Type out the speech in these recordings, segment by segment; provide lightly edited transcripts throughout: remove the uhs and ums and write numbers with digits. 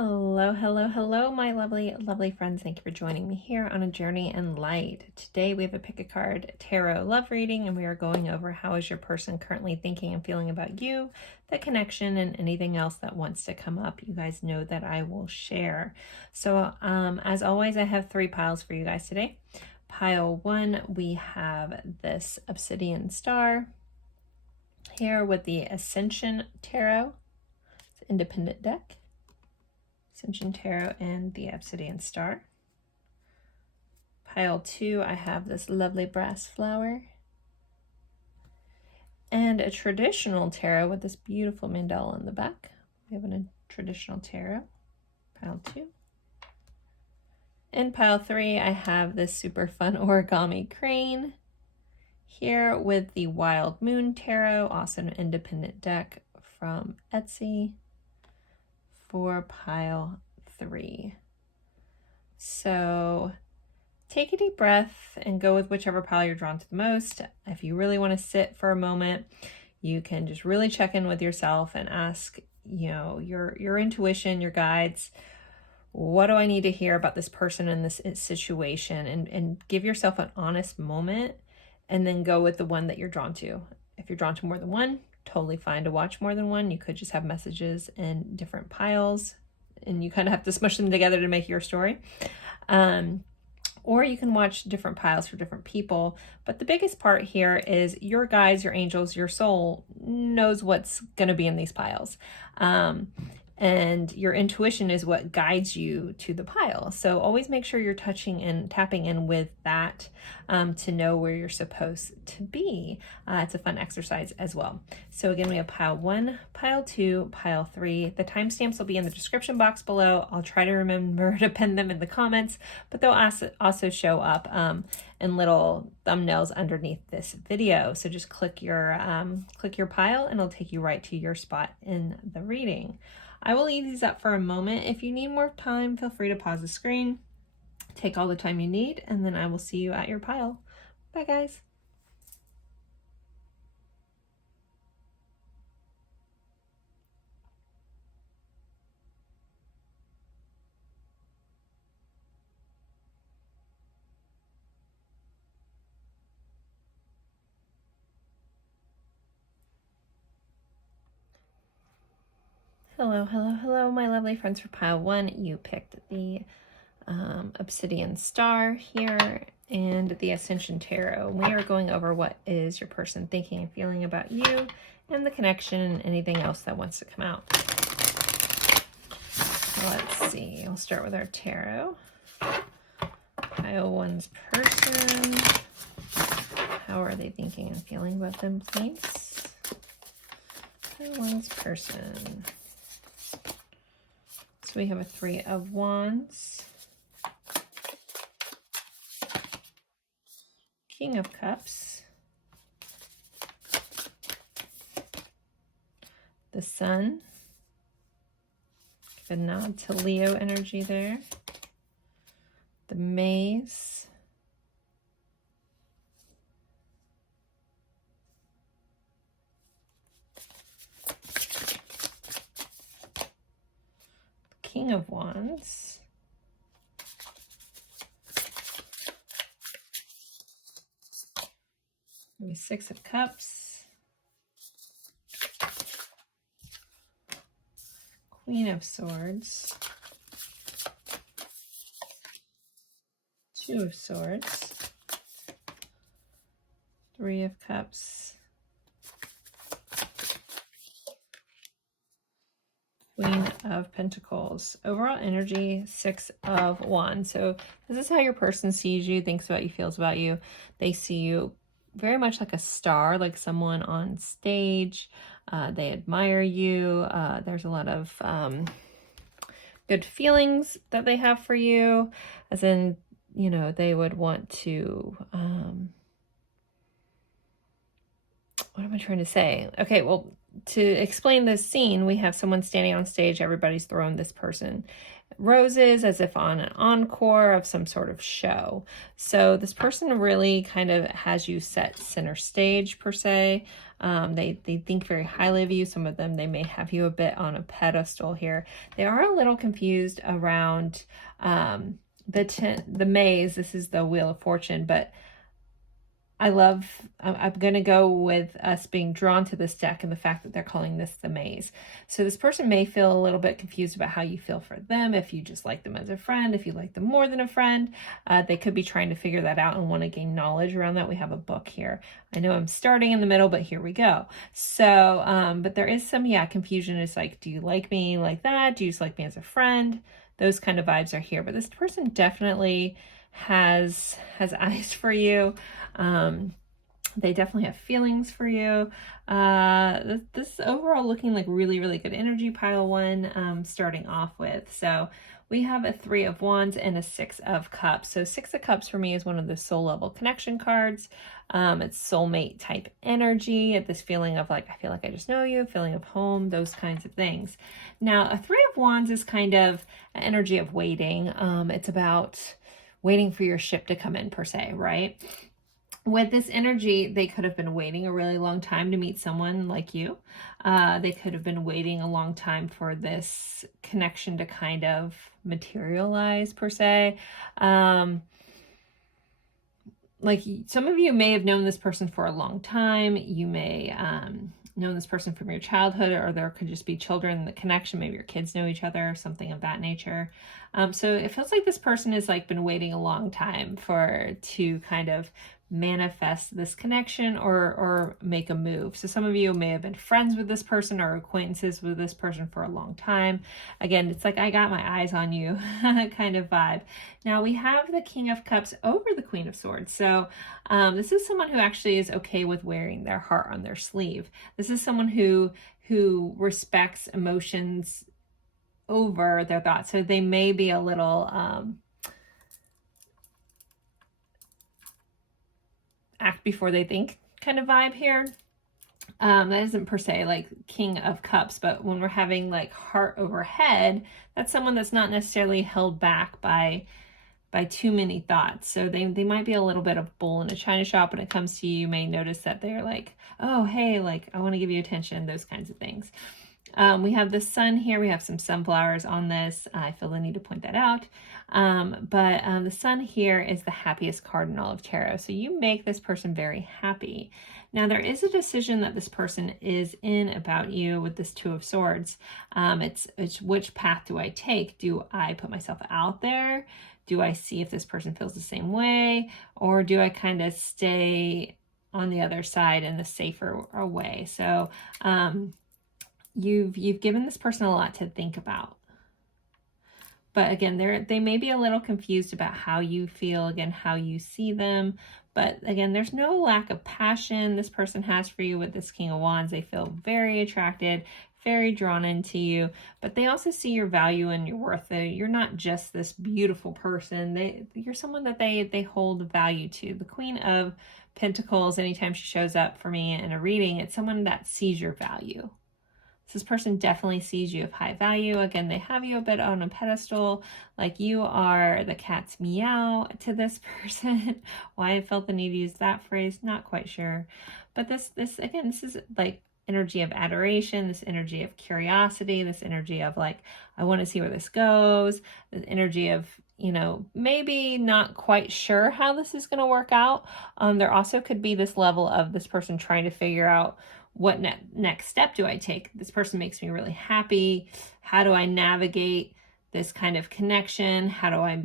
Hello, hello, hello, my lovely, lovely friends. Thank you for joining me here on a journey in light. Today we have a pick a card tarot love reading, and we are going over how is your person currently thinking and feeling about you, the connection, and anything else that wants to come up. You guys know that I will share. So as always, I have 3 piles for you guys today. Pile 1, we have this obsidian star here with the Ascension tarot. It's an independent deck. Ascension Tarot and the Obsidian Star. Pile 2, I have this lovely brass flower. And a traditional tarot with this beautiful mandala on the back. We have a traditional tarot. Pile 2. In pile 3, I have this super fun origami crane. Here with the Wild Moon Tarot, also an independent deck from Etsy. For pile 3. So take a deep breath and go with whichever pile you're drawn to the most. If you really want to sit for a moment, you can just really check in with yourself and ask, your intuition, your guides, what do I need to hear about this person in this situation? And give yourself an honest moment and then go with the one that you're drawn to. If you're drawn to more than one, totally fine to watch more than one. You could just have messages in different piles and you kind of have to smush them together to make your story. Or you can watch different piles for different people. But the biggest part here is your guides, your angels, your soul knows what's going to be in these piles. And your intuition is what guides you to the pile. So always make sure you're tapping in with that to know where you're supposed to be. It's a fun exercise as well. So again, we have pile 1, pile 2, pile 3. The timestamps will be in the description box below. I'll try to remember to pin them in the comments, but they'll also show up in little thumbnails underneath this video. So just click your pile and it'll take you right to your spot in the reading. I will leave these up for a moment. If you need more time, feel free to pause the screen, take all the time you need, and then I will see you at your pile. Bye, guys. Hello, hello, hello, my lovely friends. For pile 1, you picked the Obsidian Star here and the Ascension Tarot. We are going over what is your person thinking and feeling about you and the connection and anything else that wants to come out. Let's see. We'll start with our tarot. Pile 1's person. How are they thinking and feeling about them, please? Pile 1's person. So we have a 3 of Wands, King of Cups, the Sun, give a nod to Leo energy there, the Maze, King of Wands, maybe 6 of Cups, Queen of Swords, 2 of Swords, 3 of Cups, Queen of Pentacles. Overall energy, 6 of Wands. So this is how your person sees you, thinks about you, feels about you. They see you very much like a star, like someone on stage. They admire you. There's a lot of good feelings that they have for you, as in, they would want to... what am I trying to say? Okay, well, to explain this scene, we have someone standing on stage. Everybody's throwing this person roses as if on an encore of some sort of show. So this person really kind of has you set center stage per se. They think very highly of you. Some of them, they may have you a bit on a pedestal here. They are a little confused around the maze. This is the Wheel of Fortune, but I'm going to go with us being drawn to this deck and the fact that they're calling this the maze. So this person may feel a little bit confused about how you feel for them, if you just like them as a friend, if you like them more than a friend. They could be trying to figure that out and want to gain knowledge around that. We have a book here. I know I'm starting in the middle, but here we go. So, but there is some, confusion. It's like, do you like me like that? Do you just like me as a friend? Those kind of vibes are here. But this person definitely has eyes for you. They definitely have feelings for you. This overall looking like really, really good energy, pile one, starting off with. So we have a 3 of Wands and a 6 of Cups. So 6 of Cups for me is one of the soul level connection cards. It's soulmate type energy, this feeling of like, I feel like I just know you, feeling of home, those kinds of things. Now, a 3 of Wands is kind of an energy of waiting. It's about waiting for your ship to come in per se, right? With this energy, they could have been waiting a really long time to meet someone like you. They could have been waiting a long time for this connection to kind of materialize per se. Like some of you may have known this person for a long time. You may known this person from your childhood, or there could just be children, the connection, maybe your kids know each other, something of that nature. So it feels like this person has like been waiting a long time to kind of manifest this connection or make a move. So some of you may have been friends with this person or acquaintances with this person for a long time. Again, it's like I got my eyes on you kind of vibe. Now we have the King of Cups over the Queen of Swords. So this is someone who actually is okay with wearing their heart on their sleeve. This is someone who respects emotions over their thoughts. So they may be a little act before they think kind of vibe here. That isn't per se like King of Cups, but when we're having like heart over head, that's someone that's not necessarily held back by too many thoughts. So they might be a little bit of bull in a china shop when it comes to you. You may notice that they're like, oh, hey, like I want to give you attention, those kinds of things. We have the sun here. We have some sunflowers on this. I feel the need to point that out. But the sun here is the happiest card in all of tarot. So you make this person very happy. Now there is a decision that this person is in about you with this 2 of Swords. It's which path do I take? Do I put myself out there? Do I see if this person feels the same way? Or do I kind of stay on the other side in the safer way? So, You've given this person a lot to think about. But again, they may be a little confused about how you feel, again, how you see them. But again, there's no lack of passion this person has for you with this King of Wands. They feel very attracted, very drawn into you, but they also see your value and your worth. You're not just this beautiful person. You're someone that they hold value to. The Queen of Pentacles, anytime she shows up for me in a reading, it's someone that sees your value. This person definitely sees you of high value. Again, they have you a bit on a pedestal, like you are the cat's meow to this person. Why I felt the need to use that phrase, not quite sure. But this again, this is like energy of adoration, this energy of curiosity, this energy of like, I want to see where this goes, this energy of, maybe not quite sure how this is going to work out. There also could be this level of this person trying to figure out what next step do I take? This person makes me really happy. How do I navigate this kind of connection? How do I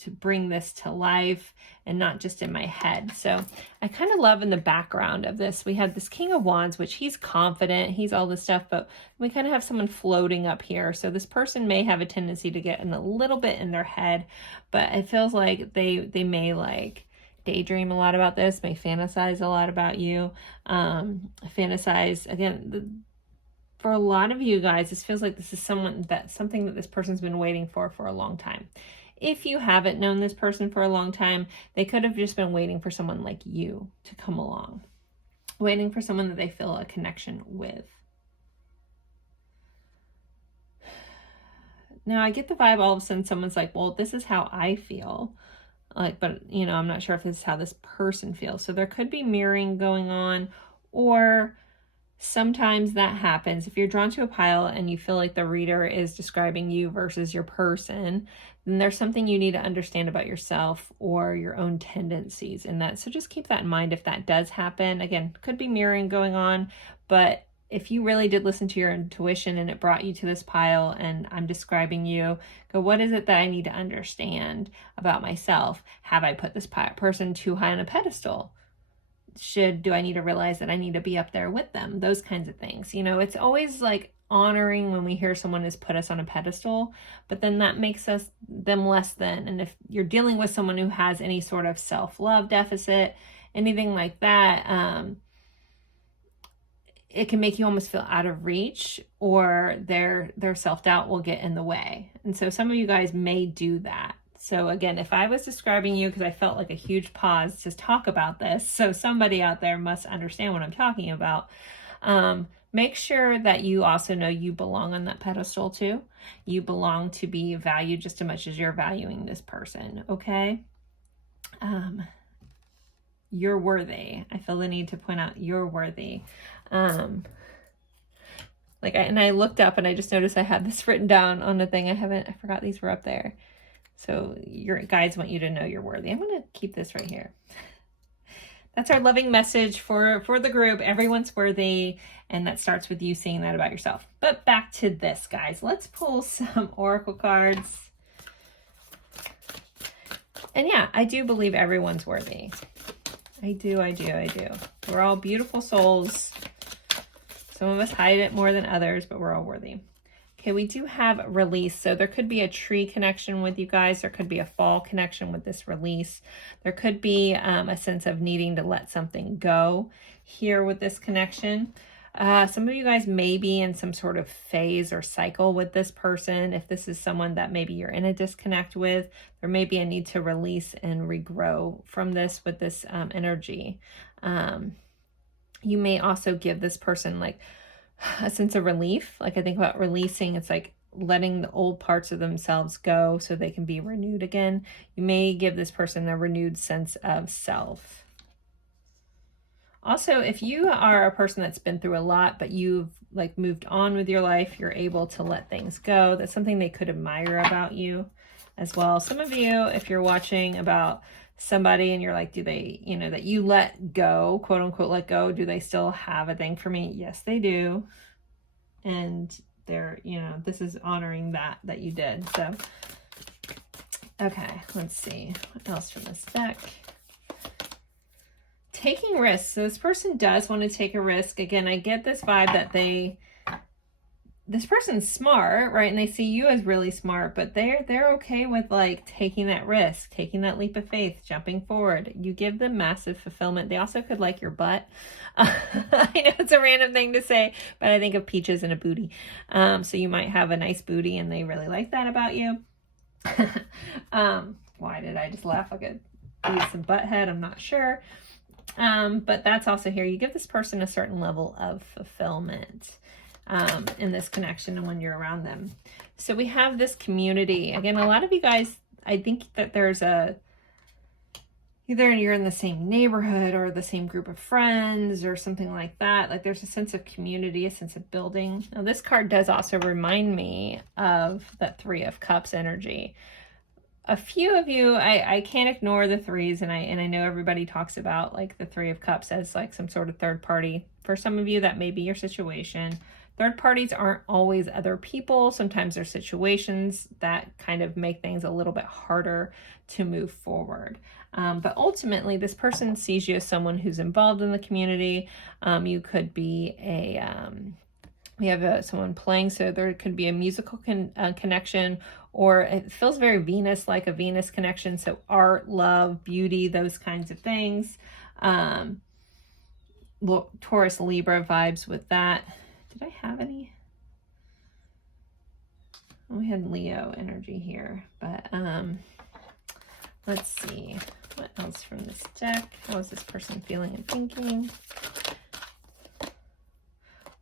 to bring this to life and not just in my head? So I kind of love in the background of this, we have this King of Wands, which he's confident, he's all this stuff, but we kind of have someone floating up here. So this person may have a tendency to get in a little bit in their head, but it feels like they may like daydream a lot about this, may fantasize a lot about you. Fantasize, again, for a lot of you guys, this feels like this is something that this person's been waiting for a long time. If you haven't known this person for a long time, they could have just been waiting for someone like you to come along, waiting for someone that they feel a connection with. Now I get the vibe all of a sudden someone's like, well, this is how I feel. Like, but you know, I'm not sure if this is how this person feels. So there could be mirroring going on, or sometimes that happens. If you're drawn to a pile and you feel like the reader is describing you versus your person, then there's something you need to understand about yourself or your own tendencies in that. So just keep that in mind if that does happen. Again, could be mirroring going on, but if you really did listen to your intuition and it brought you to this pile and I'm describing you, go, what is it that I need to understand about myself? Have I put this person too high on a pedestal? Do I need to realize that I need to be up there with them? Those kinds of things. You know, it's always like honoring when we hear someone has put us on a pedestal, but then that makes them less than. And if you're dealing with someone who has any sort of self-love deficit, anything like that, it can make you almost feel out of reach, or their self-doubt will get in the way. And so some of you guys may do that. So again, if I was describing you, because I felt like a huge pause to talk about this, so somebody out there must understand what I'm talking about. Make sure that you also know you belong on that pedestal too. You belong to be valued just as much as you're valuing this person, okay? You're worthy. I feel the need to point out you're worthy. And I looked up and I just noticed I had this written down on the thing. I forgot these were up there. So your guides want you to know you're worthy. I'm going to keep this right here. That's our loving message for the group. Everyone's worthy. And that starts with you seeing that about yourself. But back to this, guys. Let's pull some oracle cards. And yeah, I do believe everyone's worthy. I do. We're all beautiful souls. Some of us hide it more than others, but we're all worthy. Okay, we do have release. So there could be a tree connection with you guys. There could be a fall connection with this release. There could be a sense of needing to let something go here with this connection. Some of you guys may be in some sort of phase or cycle with this person. If this is someone that maybe you're in a disconnect with, there may be a need to release and regrow from this with this energy. You may also give this person like a sense of relief. Like I think about releasing, it's like letting the old parts of themselves go so they can be renewed again. You may give this person a renewed sense of self. Also, if you are a person that's been through a lot, but you've like moved on with your life, you're able to let things go. That's something they could admire about you as well. Some of you, if you're watching about somebody and you're like, do they, you know, that you let go, quote unquote, let go, do they still have a thing for me? Yes, they do. And they're, you know, this is honoring that you did. So, okay, let's see what else from this deck. Taking risks. So this person does want to take a risk. Again, I get this vibe that this person's smart, right? And they see you as really smart, but they're okay with like taking that risk, taking that leap of faith, jumping forward. You give them massive fulfillment. They also could like your butt. I know it's a random thing to say, but I think of peaches and a booty. So you might have a nice booty and they really like that about you. Why did I just laugh like a some butt head? I'm not sure. But that's also here. You give this person a certain level of fulfillment in this connection and when you're around them. So we have this community. Again, a lot of you guys, I think that there's either you're in the same neighborhood or the same group of friends or something like that. Like there's a sense of community, a sense of building. Now this card does also remind me of that Three of Cups energy. A few of you, I can't ignore the threes, and I know everybody talks about like the Three of Cups as like some sort of third party. For some of you, that may be your situation. Third parties aren't always other people. Sometimes they're situations that kind of make things a little bit harder to move forward. But ultimately, this person sees you as someone who's involved in the community. You could be we have someone playing, so there could be a musical connection, or it feels very Venus, like a Venus connection. So art, love, beauty, those kinds of things. Taurus, Libra vibes with that. Did I have any? We had Leo energy here, but let's see what else from this deck. How is this person feeling and thinking?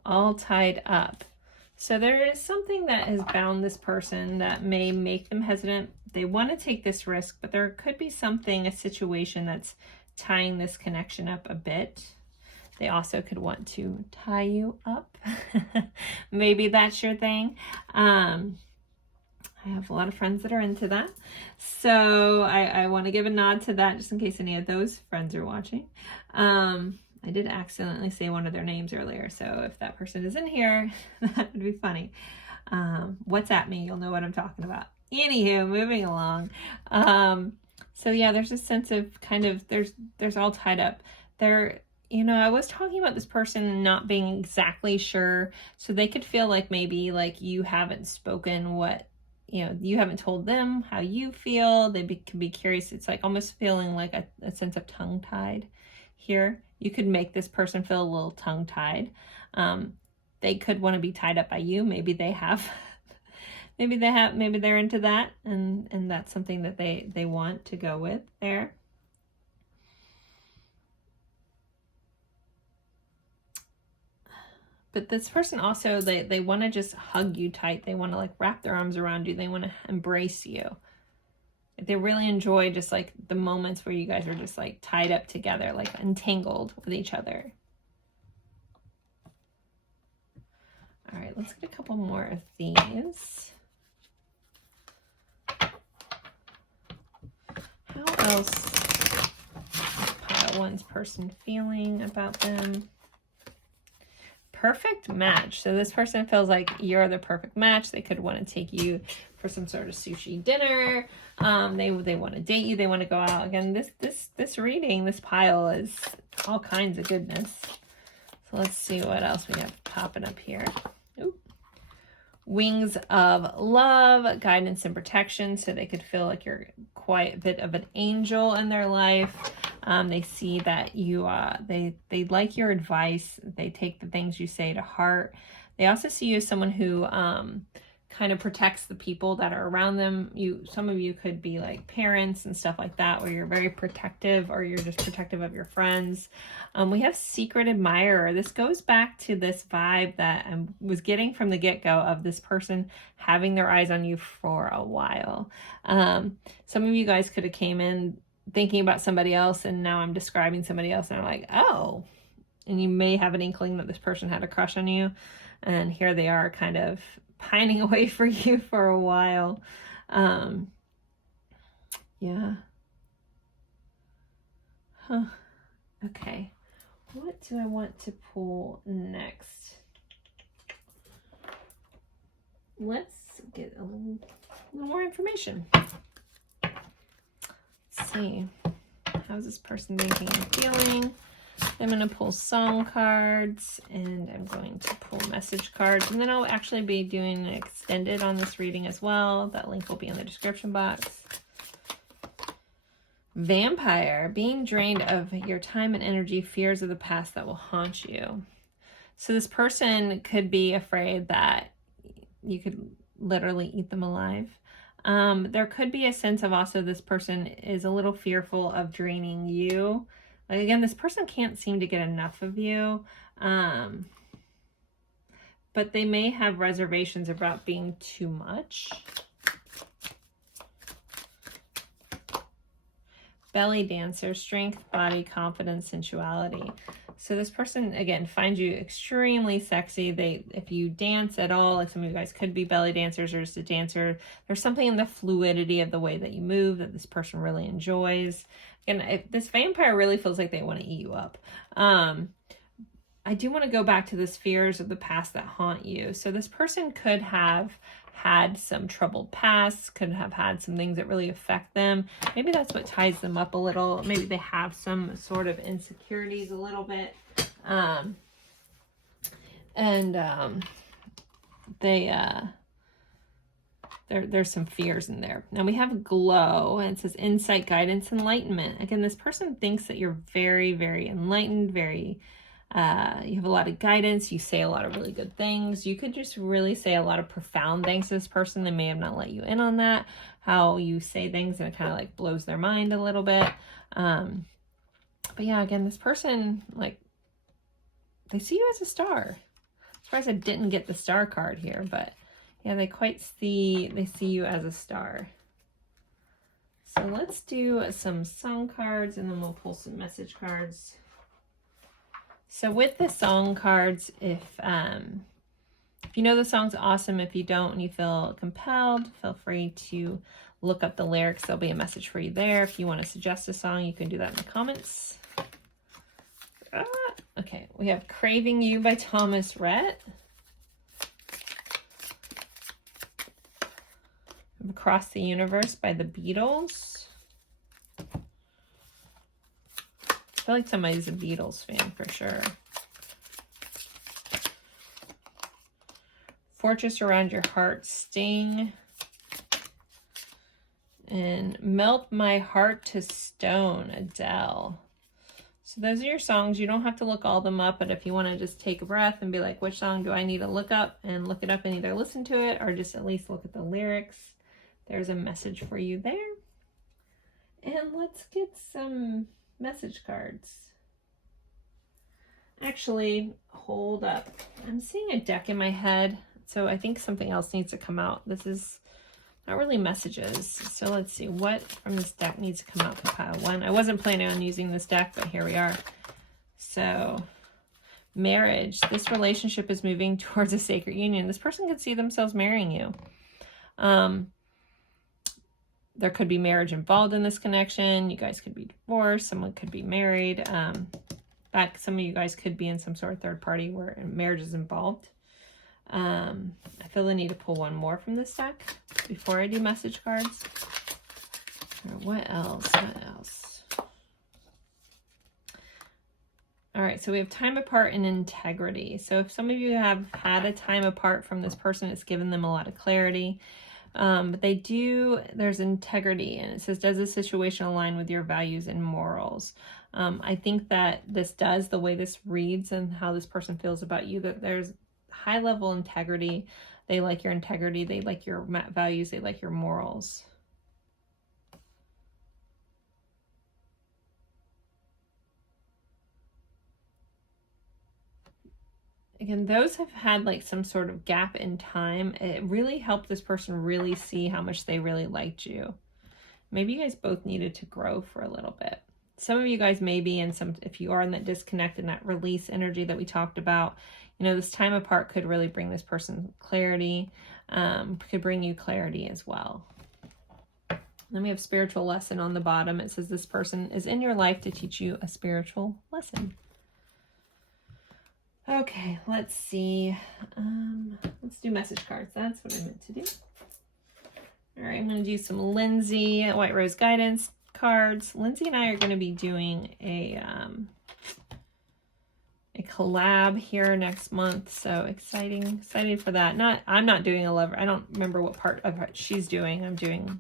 All tied up. So there is something that has bound this person that may make them hesitant. They want to take this risk, but there could be something, a situation that's tying this connection up a bit. They also could want to tie you up. Maybe that's your thing. I have a lot of friends that are into that. So I want to give a nod to that just in case any of those friends are watching. I did accidentally say one of their names earlier, so if that person is in here, that would be funny. What's at me? You'll know what I'm talking about. Anywho, moving along. So yeah, there's a sense of kind of, there's all tied up. You know, I was talking about this person not being exactly sure, so they could feel like maybe like you haven't spoken what, you know, you haven't told them how you feel. They could be curious. It's like almost feeling like a sense of tongue-tied here. You could make this person feel a little tongue-tied. They could want to be tied up by you. Maybe they have, maybe they're into that, and that's something that they want to go with there. But this person also, they want to just hug you tight. They want to like wrap their arms around you. They want to embrace you. They really enjoy just like the moments where you guys are just like tied up together, like entangled with each other. All right, let's get a couple more of these. How else is pile one's person feeling about them? Perfect match. So this person feels like you're the perfect match. They could want to take you for some sort of sushi dinner. They want to date you. They want to go out. Again, this reading, this pile is all kinds of goodness. So let's see what else we have popping up here. Ooh. Wings of love, guidance and protection. So they could feel like you're quite a bit of an angel in their life. They see that you, they like your advice. They take the things you say to heart. They also see you as someone who kind of protects the people that are around them. Some of you could be like parents and stuff like that, where you're very protective, or you're just protective of your friends. We have secret admirer. This goes back to this vibe that I was getting from the get-go of this person having their eyes on you for a while. Some of you guys could have came in thinking about somebody else, and now I'm describing somebody else, and I'm like, oh, and you may have an inkling that this person had a crush on you, and here they are kind of pining away for you for a while. Yeah. Huh. Okay. What do I want to pull next? Let's get a little more information. Let's see. How's this person thinking and feeling? I'm going to pull song cards, and I'm going to pull message cards, and then I'll actually be doing an extended on this reading as well. That link will be in the description box. Vampire, being drained of your time and energy, fears of the past that will haunt you. So this person could be afraid that you could literally eat them alive. There could be a sense of also this person is a little fearful of draining you. Like, again, this person can't seem to get enough of you, but they may have reservations about being too much. Belly dancer, strength, body, confidence, sensuality. So this person, again, finds you extremely sexy. If you dance at all, like some of you guys could be belly dancers or just a dancer, there's something in the fluidity of the way that you move that this person really enjoys. And this vampire really feels like they want to eat you up. I do want to go back to this fears of the past that haunt you. So this person could have had some troubled pasts, could have had some things that really affect them. Maybe that's what ties them up a little. Maybe they have some sort of insecurities a little bit. There's some fears in there. Now we have glow, and it says insight, guidance, enlightenment. Again, this person thinks that you're very, very enlightened, very, you have a lot of guidance. You say a lot of really good things. You could just really say a lot of profound things to this person. They may have not let you in on that, how you say things, and it kind of like blows their mind a little bit. But yeah, again, this person, like, they see you as a star. This surprised I didn't get the star card here, but yeah, they see you as a star. So let's do some song cards and then we'll pull some message cards. So with the song cards, if you know the song's awesome, if you don't and you feel compelled, feel free to look up the lyrics. There'll be a message for you there. If you want to suggest a song, you can do that in the comments. Okay, we have Craving You by Thomas Rhett. Across the Universe by the Beatles. I feel like somebody's a Beatles fan for sure. Fortress Around Your Heart, Sting. And Melt My Heart to Stone, Adele. So those are your songs. You don't have to look all of them up, but if you want to just take a breath and be like, which song do I need to look up? And look it up and either listen to it or just at least look at the lyrics. There's a message for you there. And let's get some message cards. Actually, hold up. I'm seeing a deck in my head, so I think something else needs to come out. This is not really messages. So let's see what from this deck needs to come out for pile one. I wasn't planning on using this deck, but here we are. So marriage. This relationship is moving towards a sacred union. This person could see themselves marrying you. There could be marriage involved in this connection. You guys could be divorced. Someone could be married. Some of you guys could be in some sort of third party where marriage is involved. I feel the need to pull one more from this deck before I do message cards. Or what else? What else? All right, so we have time apart and integrity. So if some of you have had a time apart from this person, it's given them a lot of clarity. But there's integrity, and it says, does this situation align with your values and morals? I think that this does, the way this reads and how this person feels about you, that there's high level integrity. They like your integrity. They like your values. They like your morals. Again, those have had like some sort of gap in time. It really helped this person really see how much they really liked you. Maybe you guys both needed to grow for a little bit. Some of you guys may be in some, if you are in that disconnect and that release energy that we talked about, you know, this time apart could really bring this person clarity, could bring you clarity as well. Then we have spiritual lesson on the bottom. It says this person is in your life to teach you a spiritual lesson. Okay, let's see. Let's do message cards. That's what I meant to do. All right, I'm going to do some Lindsay White Rose guidance cards. Lindsay and I are going to be doing a collab here next month, so excited for that. I'm not doing a lover. I don't remember what part of it she's doing. I'm doing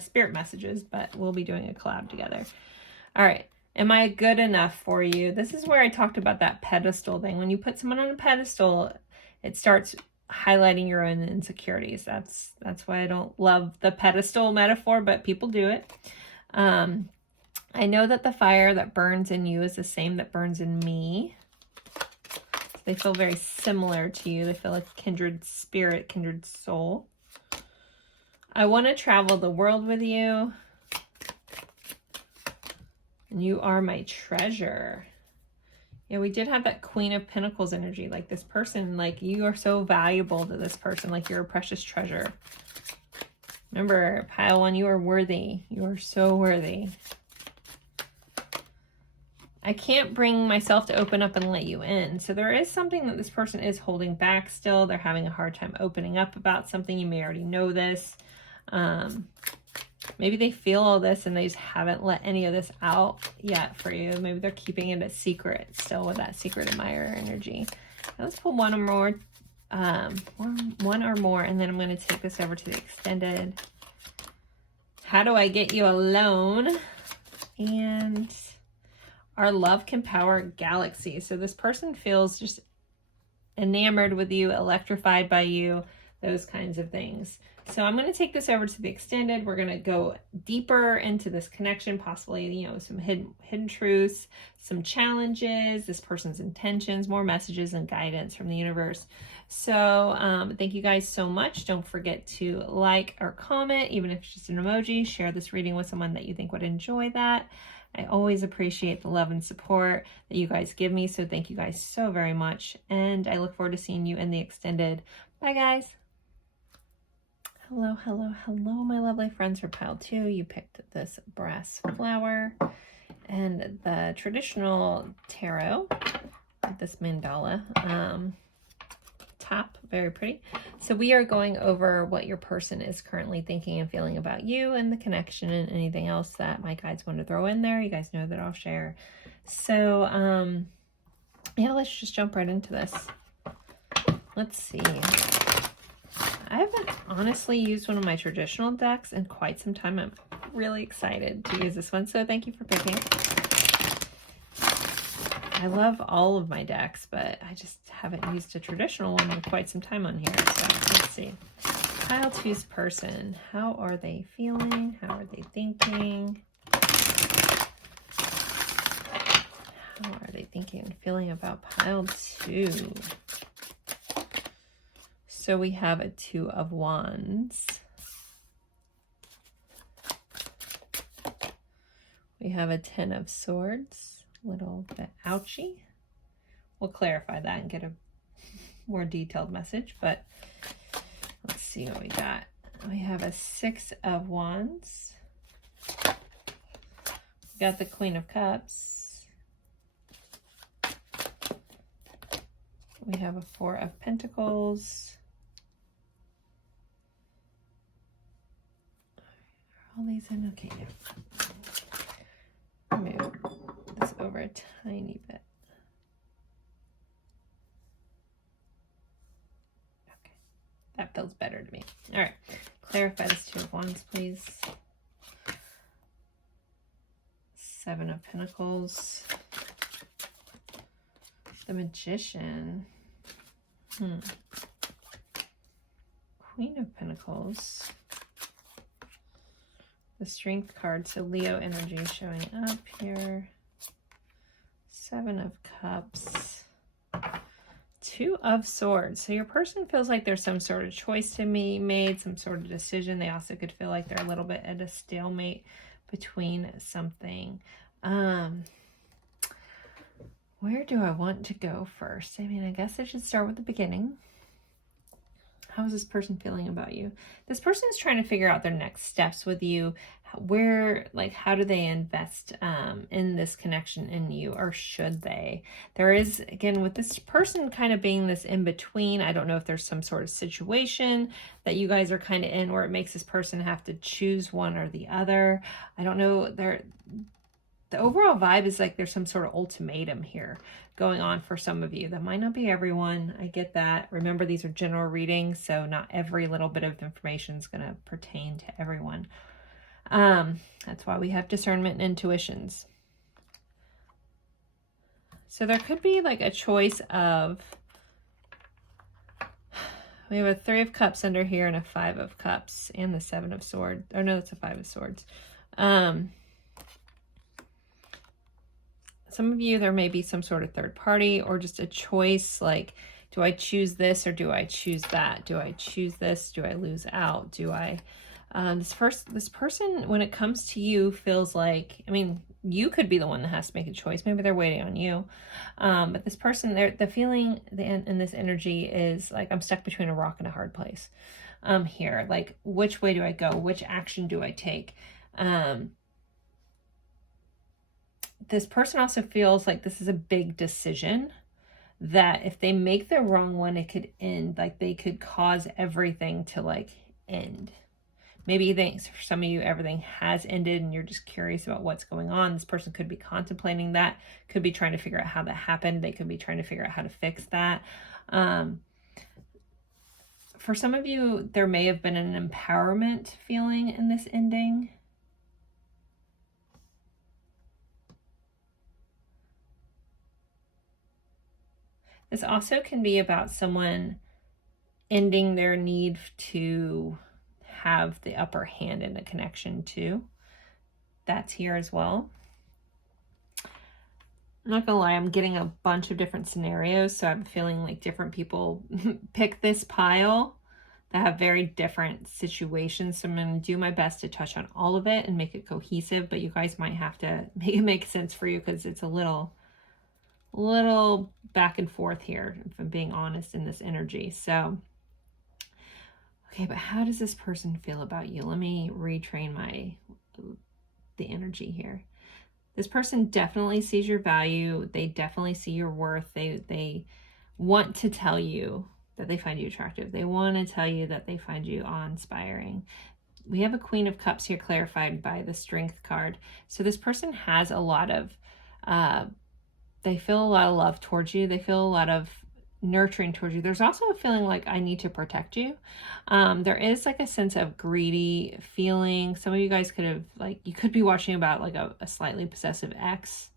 spirit messages, but we'll be doing a collab together. All right. Am I good enough for you? This is where I talked about that pedestal thing. When you put someone on a pedestal, it starts highlighting your own insecurities. That's why I don't love the pedestal metaphor, but people do it. I know that the fire that burns in you is the same that burns in me. They feel very similar to you. They feel like kindred spirit, kindred soul. I want to travel the world with you. And you are my treasure. Yeah, we did have that Queen of Pentacles energy. Like this person, like you are so valuable to this person. Like you're a precious treasure. Remember, pile one, you are worthy. You are so worthy. I can't bring myself to open up and let you in. So there is something that this person is holding back still. They're having a hard time opening up about something. You may already know this. Maybe they feel all this and they just haven't let any of this out yet for you. Maybe they're keeping it a secret still with that secret admirer energy. Now let's pull one or more, and then I'm going to take this over to the extended. How do I get you alone? And our love can power galaxies. So this person feels just enamored with you, electrified by you. those kinds of things. So I'm going to take this over to the extended. We're going to go deeper into this connection, possibly, you know, some hidden truths, some challenges, this person's intentions, more messages and guidance from the universe. So thank you guys so much. Don't forget to like or comment, even if it's just an emoji. Share this reading with someone that you think would enjoy that. I always appreciate the love and support that you guys give me. So thank you guys so very much. And I look forward to seeing you in the extended. Bye, guys. Hello, hello, hello, my lovely friends for pile 2. You picked this brass flower and the traditional tarot, this mandala top, very pretty. So we are going over what your person is currently thinking and feeling about you and the connection and anything else that my guides want to throw in there. You guys know that I'll share. So yeah, let's just jump right into this. Let's see. I haven't honestly used one of my traditional decks in quite some time. I'm really excited to use this one, so thank you for picking. I love all of my decks, but I just haven't used a traditional one in quite some time on here. So let's see. Pile 2's person. How are they feeling? How are they thinking? How are they thinking and feeling about pile 2? So we have a 2 of Wands. We have a 10 of Swords. A little bit ouchy. We'll clarify that and get a more detailed message, but let's see what we got. We have a 6 of Wands. We got the Queen of Cups. We have a 4 of Pentacles. Are all these in? Okay, yeah. Move this over a tiny bit. Okay, that feels better to me. All right, clarify this 2 of Wands, please. 7 of Pentacles. The Magician. Queen of Pentacles. The Strength card, so Leo energy showing up here. 7 of Cups. 2 of Swords. So your person feels like there's some sort of choice to be made, some sort of decision. They also could feel like they're a little bit at a stalemate between something. Where do I want to go first? I mean, I guess I should start with the beginning. How is this person feeling about you? This person is trying to figure out their next steps with you. Where, like, how do they invest in this connection in you, or should they? There is, again, with this person kind of being this in between, I don't know if there's some sort of situation that you guys are kind of in where it makes this person have to choose one or the other. I don't know. The overall vibe is like there's some sort of ultimatum here going on for some of you. That might not be everyone. I get that. Remember, these are general readings, so not every little bit of information is going to pertain to everyone. That's why we have discernment and intuitions. So there could be like a choice of, we have a 3 of Cups under here and a 5 of Cups and the 7 of Swords. Oh no, that's a 5 of Swords. Some of you, there may be some sort of third party or just a choice, like, do I choose this or do I choose that? Do I choose this? Do I lose out? Do I, this person, when it comes to you, feels like, I mean, you could be the one that has to make a choice. Maybe they're waiting on you. But this person, the feeling in this energy is like, I'm stuck between a rock and a hard place here. Like, which way do I go? Which action do I take? This person also feels like this is a big decision, that if they make the wrong one, it could end, like they could cause everything to like end. Maybe you think, for some of you, everything has ended and you're just curious about what's going on. This person could be contemplating that, could be trying to figure out how that happened. They could be trying to figure out how to fix that. For some of you, there may have been an empowerment feeling in this ending. This also can be about someone ending their need to have the upper hand in a connection too. That's here as well. I'm not gonna lie, I'm getting a bunch of different scenarios, so I'm feeling like different people pick this pile that have very different situations. So I'm gonna do my best to touch on all of it and make it cohesive, but you guys might have to make it make sense for you because it's a little back and forth here, if I'm being honest, in this energy. So, okay, but how does this person feel about you? Let me retrain the energy here. This person definitely sees your value. They definitely see your worth. They want to tell you that they find you attractive. They want to tell you that they find you awe-inspiring. We have a Queen of Cups here clarified by the Strength card. So this person has a lot of, they feel a lot of love towards you. They feel a lot of nurturing towards you. There's also a feeling like I need to protect you. There is like a sense of greedy feeling. Some of you guys could have, like, you could be watching about like a slightly possessive ex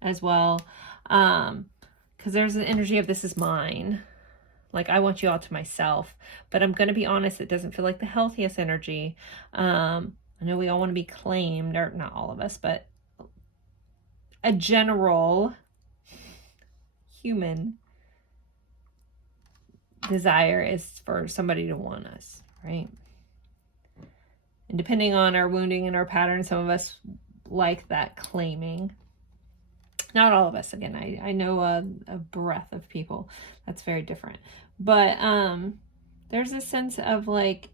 as well. Because there's an energy of this is mine. Like, I want you all to myself. But I'm going to be honest, it doesn't feel like the healthiest energy. I know we all want to be claimed, or not all of us, but a general human desire is for somebody to want us, right? And depending on our wounding and our pattern, some of us like that claiming. Not all of us. Again, I know a breadth of people that's very different. But there's a sense of like,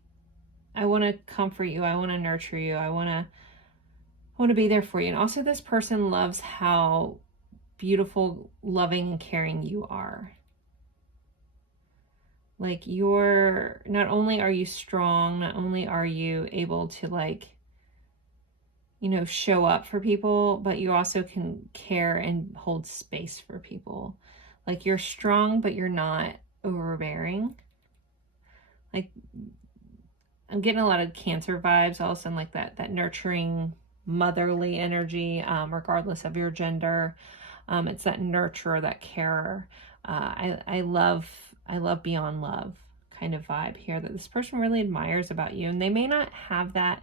I want to comfort you. I want to nurture you. I want to be there for you. And also this person loves how beautiful, loving, and caring you are. Like, you're, not only are you strong, not only are you able to, like, you know, show up for people, but you also can care and hold space for people. Like, you're strong, but you're not overbearing. Like, I'm getting a lot of Cancer vibes, all of a sudden, like that nurturing, motherly energy, regardless of your gender. It's that nurturer, that carer. I love beyond love kind of vibe here that this person really admires about you. And they may not have that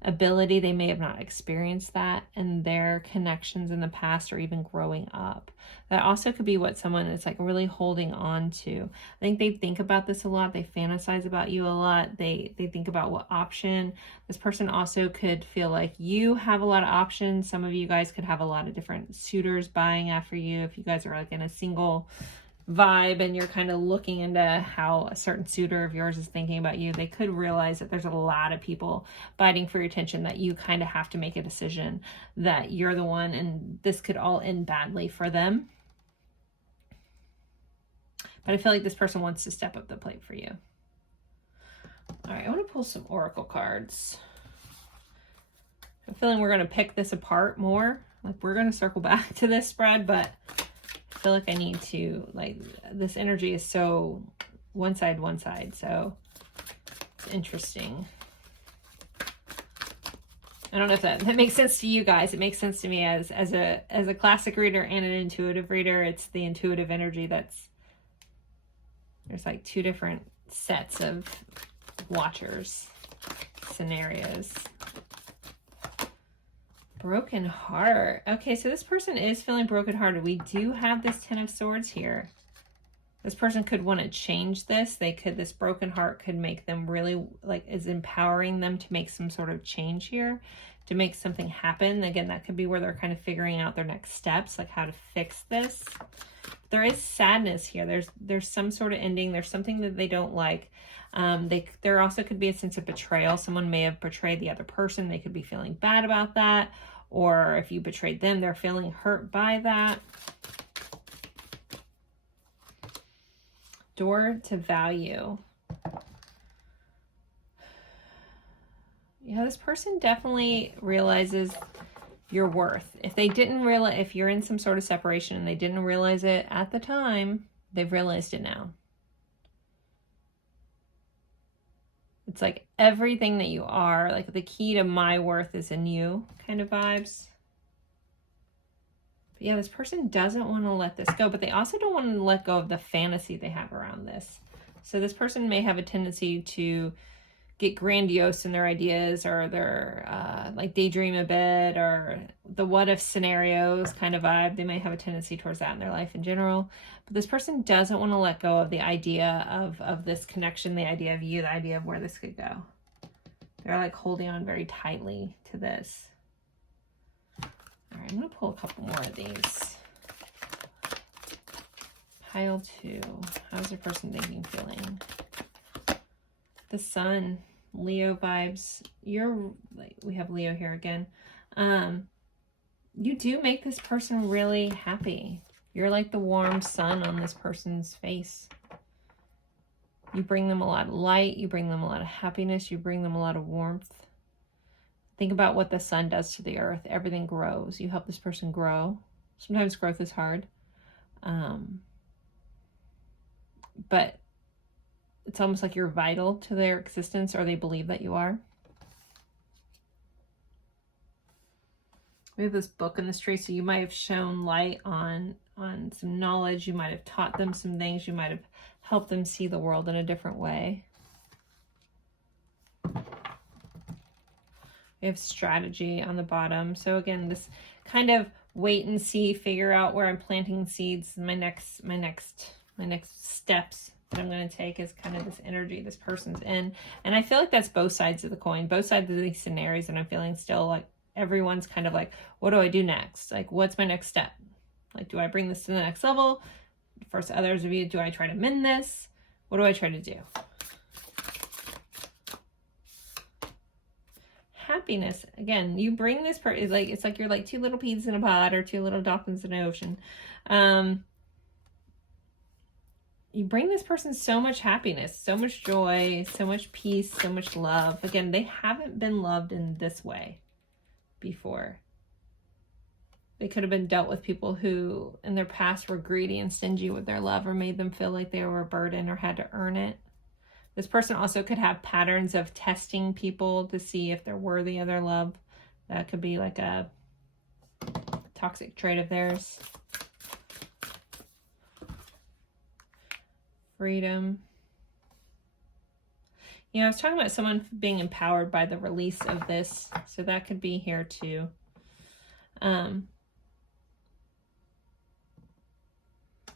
ability. They may have not experienced that in their connections in the past or even growing up. That also could be what someone is like really holding on to. I think they think about this a lot. They fantasize about you a lot. They think about what option. This person also could feel like you have a lot of options. Some of you guys could have a lot of different suitors buying after you. If you guys are like in a single vibe and you're kind of looking into how a certain suitor of yours is thinking about you, they could realize that there's a lot of people fighting for your attention, that you kind of have to make a decision that you're the one, and this could all end badly for them. But I feel like this person wants to step up the plate for you. All right, I want to pull some oracle cards. I'm feeling we're going to pick this apart more. Like, we're going to circle back to this spread, but I feel like I need to, like, this energy is so one side, so it's interesting. I don't know if that makes sense to you guys. It makes sense to me as a classic reader and an intuitive reader. It's the intuitive energy there's like two different sets of watchers, scenarios. Broken heart. Okay, so this person is feeling brokenhearted. We do have this Ten of Swords here. This person could want to change this. This broken heart could make them really, like, is empowering them to make some sort of change here, to make something happen. Again, that could be where they're kind of figuring out their next steps, like how to fix this. There is sadness here. There's some sort of ending. There's something that they don't like. There also could be a sense of betrayal. Someone may have betrayed the other person. They could be feeling bad about that. Or if you betrayed them, they're feeling hurt by that. Door to value. Yeah, this person definitely realizes your worth. If they didn't realize, if you're in some sort of separation and they didn't realize it at the time, they've realized it now. It's like everything that you are, like the key to my worth is in you kind of vibes. But yeah, this person doesn't want to let this go, but they also don't want to let go of the fantasy they have around this. So this person may have a tendency to get grandiose in their ideas, or they're like daydream a bit, or the what if scenarios kind of vibe. They may have a tendency towards that in their life in general. But this person doesn't want to let go of the idea of this connection, the idea of you, the idea of where this could go. They're like holding on very tightly to this. All right, I'm going to pull a couple more of these. Pile 2. How's your person thinking, feeling? The Sun, Leo vibes. You're like, we have Leo here again. You do make this person really happy. You're like the warm sun on this person's face. You bring them a lot of light. You bring them a lot of happiness. You bring them a lot of warmth. Think about what the sun does to the earth. Everything grows. You help this person grow. Sometimes growth is hard. But it's almost like you're vital to their existence, or they believe that you are. We have this book in this tree, so you might have shown light on some knowledge. You might have taught them some things. You might have helped them see the world in a different way. We have strategy on the bottom. So again, this kind of wait and see, figure out where I'm planting seeds. My next steps that I'm going to take is kind of this energy this person's in. And I feel like that's both sides of the coin, both sides of these scenarios. And I'm feeling still like everyone's kind of like, what do I do next? Like, what's my next step? Like, do I bring this to the next level? For others of you, do I try to mend this? What do I try to do? Happiness. Again, you bring this part, it's like you're like two little peas in a pod, or two little dolphins in an ocean. You bring this person so much happiness, so much joy, so much peace, so much love. Again, they haven't been loved in this way before. They could have been dealt with people who in their past were greedy and stingy with their love, or made them feel like they were a burden or had to earn it. This person also could have patterns of testing people to see if they're worthy of their love. That could be like a toxic trait of theirs. Freedom. You know, I was talking about someone being empowered by the release of this. So that could be here too.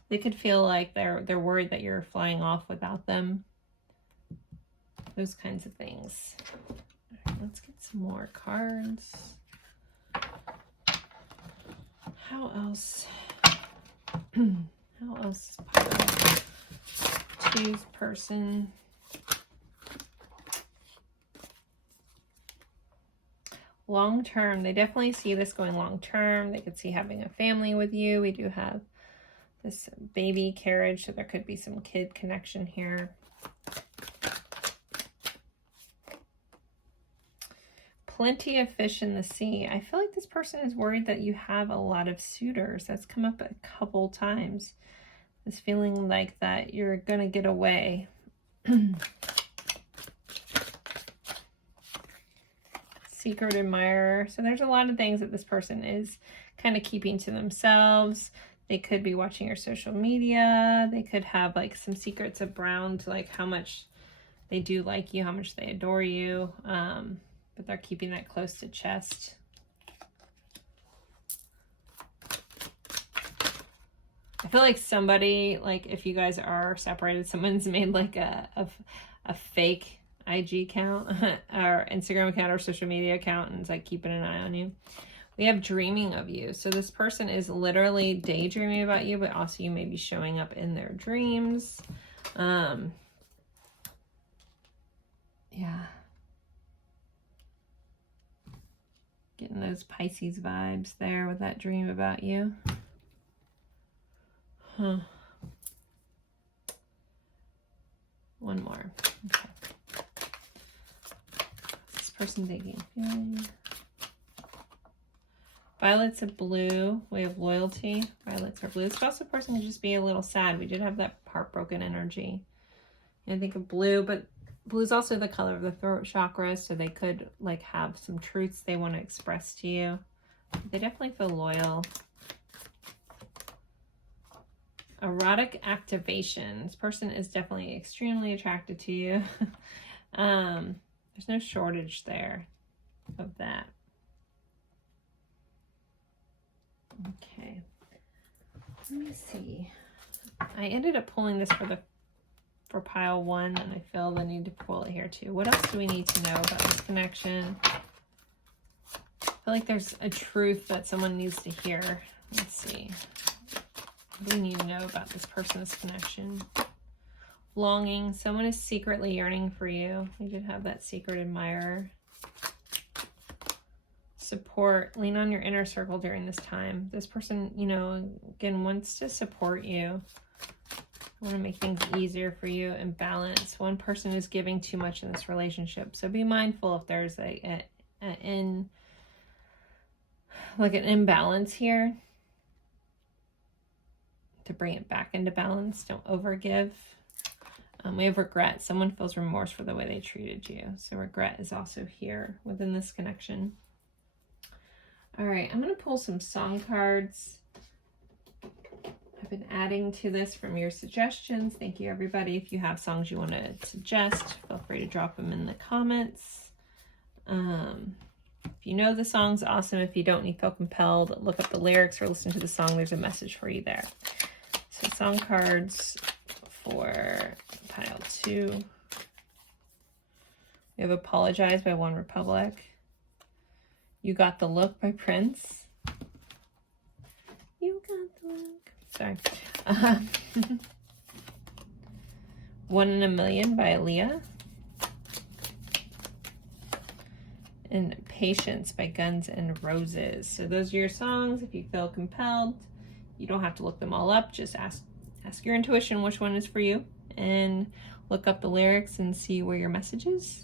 They could feel like they're worried that you're flying off without them. Those kinds of things. All right, let's get some more cards. How else? How else? Choose person. Long term. They definitely see this going long term. They could see having a family with you. We do have this baby carriage, so there could be some kid connection here. Plenty of fish in the sea. I feel like this person is worried that you have a lot of suitors. That's come up a couple times. This feeling like that you're gonna get away. Secret admirer. So there's a lot of things that this person is kind of keeping to themselves. They could be watching your social media. They could have like some secrets around like how much they do like you, how much they adore you. But they're keeping that close to chest. I feel like somebody, like if you guys are separated, someone's made like a fake IG account or Instagram account or social media account, and it's like keeping an eye on you. We have dreaming of you. So this person is literally daydreaming about you, but also you may be showing up in their dreams. Yeah. Getting those Pisces vibes there with that dream about you. Huh. One more. Okay. This person thinking, feeling. Violets of blue. We have loyalty. Violets are blue. This also person could just be a little sad. We did have that heartbroken energy. And I think of blue, but blue is also the color of the throat chakra, so they could like have some truths they want to express to you. They definitely feel loyal. Erotic activation. This person is definitely extremely attracted to you. There's no shortage there of that. Okay. Let me see. I ended up pulling this for pile 1, and I feel the need to pull it here too. What else do we need to know about this connection? I feel like there's a truth that someone needs to hear. Let's see. What do we need to know about this person's connection? Longing. Someone is secretly yearning for you. You did have that secret admirer. Support. Lean on your inner circle during this time. This person, you know, again, wants to support you. I want to make things easier for you and balance. One person is giving too much in this relationship. So be mindful if there's an imbalance here. To bring it back into balance. Don't overgive. We have regret. Someone feels remorse for the way they treated you. So regret is also here within this connection. All right, I'm going to pull some song cards. I've been adding to this from your suggestions. Thank you, everybody. If you have songs you want to suggest, feel free to drop them in the comments. If you know the songs, awesome. If you don't, you feel compelled, look up the lyrics or listen to the song. There's a message for you there. So song cards for pile 2. We have Apologize by One Republic. You Got the Look by Prince. You got the look. Sorry. 1 in a Million by Aaliyah. And Patience by Guns N' Roses. So those are your songs. If you feel compelled, you don't have to look them all up. Just ask your intuition which one is for you, and look up the lyrics and see where your message is.